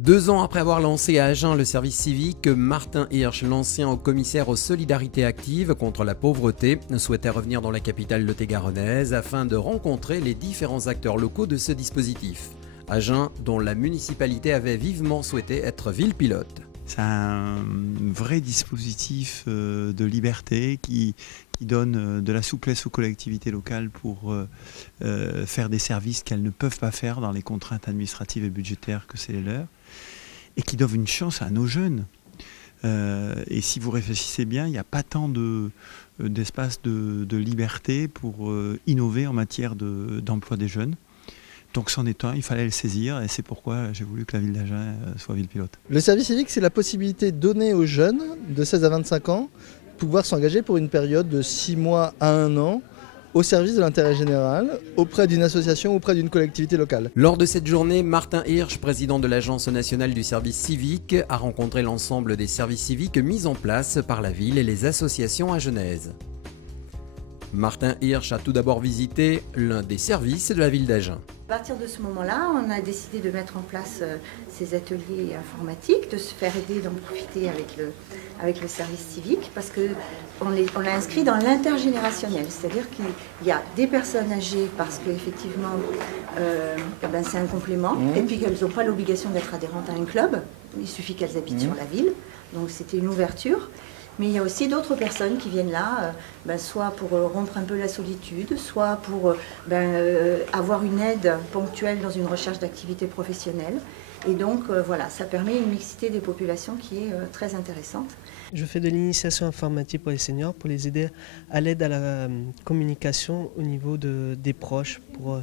2 ans après avoir lancé à Agen le service civique, Martin Hirsch, l'ancien haut-commissaire aux solidarités actives contre la pauvreté, souhaitait revenir dans la capitale lot-et-garonnaise afin de rencontrer les différents acteurs locaux de ce dispositif. Agen, dont la municipalité avait vivement souhaité être ville pilote. C'est un vrai dispositif de liberté qui donne de la souplesse aux collectivités locales pour faire des services qu'elles ne peuvent pas faire dans les contraintes administratives et budgétaires que c'est les leurs, et qui donne une chance à nos jeunes. Et si vous réfléchissez bien, il n'y a pas tant d'espace de liberté pour innover en matière d'emploi des jeunes. Donc c'en est un, il fallait le saisir et c'est pourquoi j'ai voulu que la ville d'Agen soit ville pilote. Le service civique, c'est la possibilité donnée aux jeunes de 16 à 25 ans de pouvoir s'engager pour une période de 6 mois à 1 an au service de l'intérêt général, auprès d'une association, auprès d'une collectivité locale. Lors de cette journée, Martin Hirsch, président de l'Agence nationale du service civique, a rencontré l'ensemble des services civiques mis en place par la ville et les associations agenaises. Martin Hirsch a tout d'abord visité l'un des services de la ville d'Agen. À partir de ce moment-là, on a décidé de mettre en place ces ateliers informatiques, de se faire aider, d'en profiter avec le service civique, parce qu'on l'a inscrit dans l'intergénérationnel, c'est-à-dire qu'il y a des personnes âgées parce qu'effectivement c'est un complément, et puis qu'elles n'ont pas l'obligation d'être adhérentes à un club, il suffit qu'elles habitent sur la ville, donc c'était une ouverture. Mais il y a aussi d'autres personnes qui viennent là, soit pour rompre un peu la solitude, soit pour avoir une aide ponctuelle dans une recherche d'activité professionnelle. Et donc voilà, ça permet une mixité des populations qui est très intéressante. Je fais de l'initiation informatique pour les seniors, pour les aider à l'aide à la communication au niveau des proches, pour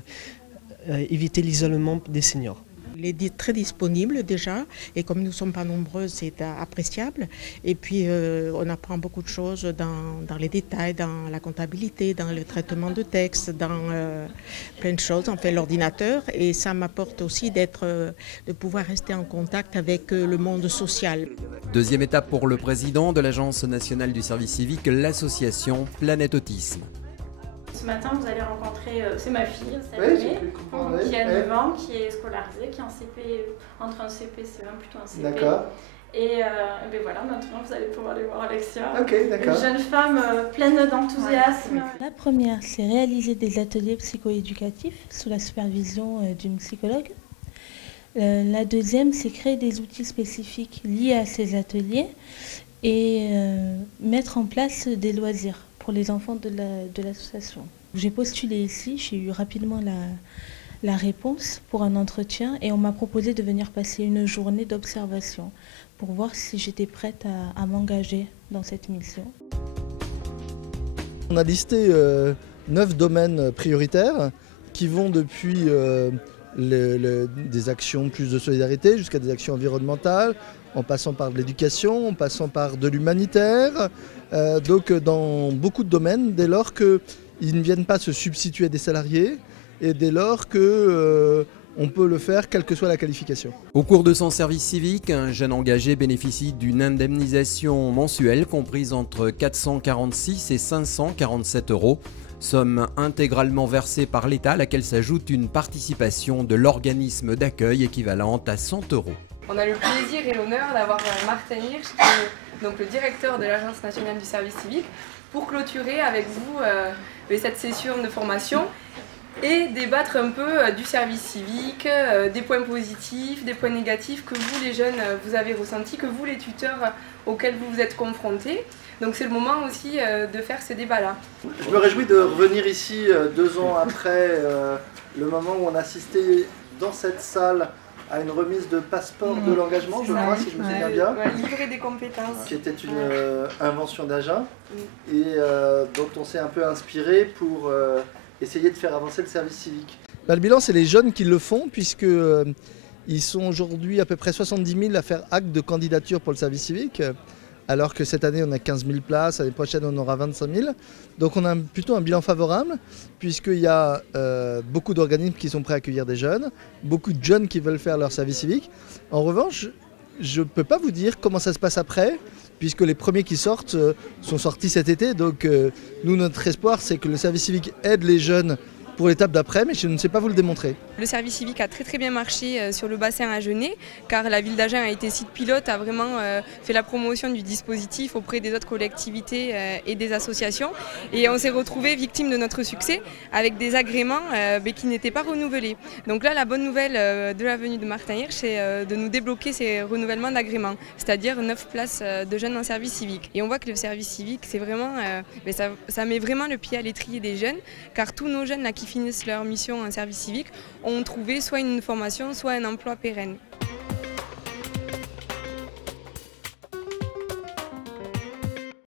éviter l'isolement des seniors. Il est très disponible déjà et comme nous ne sommes pas nombreux, c'est appréciable. Et puis on apprend beaucoup de choses dans les détails, dans la comptabilité, dans le traitement de texte, dans plein de choses. On fait l'ordinateur et ça m'apporte aussi de pouvoir rester en contact avec le monde social. Deuxième étape pour le président de l'Agence nationale du service civique, l'association Planète Autisme. Ce matin, vous allez rencontrer, c'est ma fille, Salomé, qui a 9 ans, qui est scolarisée, qui est en CP, entre un CP et CE1, plutôt un CP. D'accord. Et voilà, maintenant vous allez pouvoir aller voir Alexia, d'accord. Une jeune femme pleine d'enthousiasme. La première, c'est réaliser des ateliers psychoéducatifs sous la supervision d'une psychologue. La deuxième, c'est créer des outils spécifiques liés à ces ateliers et mettre en place des loisirs pour les enfants de l'association. J'ai postulé ici, j'ai eu rapidement la réponse pour un entretien et on m'a proposé de venir passer une journée d'observation pour voir si j'étais prête à m'engager dans cette mission. On a listé 9 domaines prioritaires qui vont depuis des actions plus de solidarité jusqu'à des actions environnementales, en passant par de l'éducation, en passant par de l'humanitaire, donc dans beaucoup de domaines, dès lors qu'ils ne viennent pas se substituer à des salariés et dès lors qu'on peut le faire quelle que soit la qualification. Au cours de son service civique, un jeune engagé bénéficie d'une indemnisation mensuelle comprise entre 446 et 547 €, somme intégralement versée par l'État à laquelle s'ajoute une participation de l'organisme d'accueil équivalente à 100 €. On a le plaisir et l'honneur d'avoir Martin Hirsch, qui est donc le directeur de l'Agence nationale du service civique, pour clôturer avec vous cette session de formation et débattre un peu du service civique, des points positifs, des points négatifs que vous les jeunes vous avez ressentis, que vous les tuteurs auxquels vous vous êtes confrontés. Donc c'est le moment aussi de faire ce débat-là. Je me réjouis de revenir ici 2 ans après le moment où on assistait dans cette salle à une remise de passeport de l'engagement, je crois, si je me souviens bien. Livrer des compétences. Qui était une invention d'Agen et dont on s'est un peu inspiré pour essayer de faire avancer le service civique. Le bilan, c'est les jeunes qui le font, puisqu'ils sont aujourd'hui à peu près 70 000 à faire acte de candidature pour le service civique, alors que cette année on a 15 000 places, l'année prochaine on aura 25 000. Donc on a plutôt un bilan favorable, puisqu'il y a beaucoup d'organismes qui sont prêts à accueillir des jeunes, beaucoup de jeunes qui veulent faire leur service civique. En revanche, je ne peux pas vous dire comment ça se passe après, puisque les premiers qui sortent sont sortis cet été. Donc nous, notre espoir, c'est que le service civique aide les jeunes pour l'étape d'après, mais je ne sais pas vous le démontrer. Le service civique a très bien marché sur le bassin agenais, car la ville d'Agen a été site pilote, a vraiment fait la promotion du dispositif auprès des autres collectivités et des associations. Et on s'est retrouvé victime de notre succès avec des agréments qui n'étaient pas renouvelés. Donc là, la bonne nouvelle de la venue de Martin Hirsch, c'est de nous débloquer ces renouvellements d'agréments, c'est-à-dire 9 places de jeunes en service civique. Et on voit que le service civique, c'est vraiment, ça met vraiment le pied à l'étrier des jeunes, car tous nos jeunes là, qui finissent leur mission en service civique ont trouvé soit une formation, soit un emploi pérenne.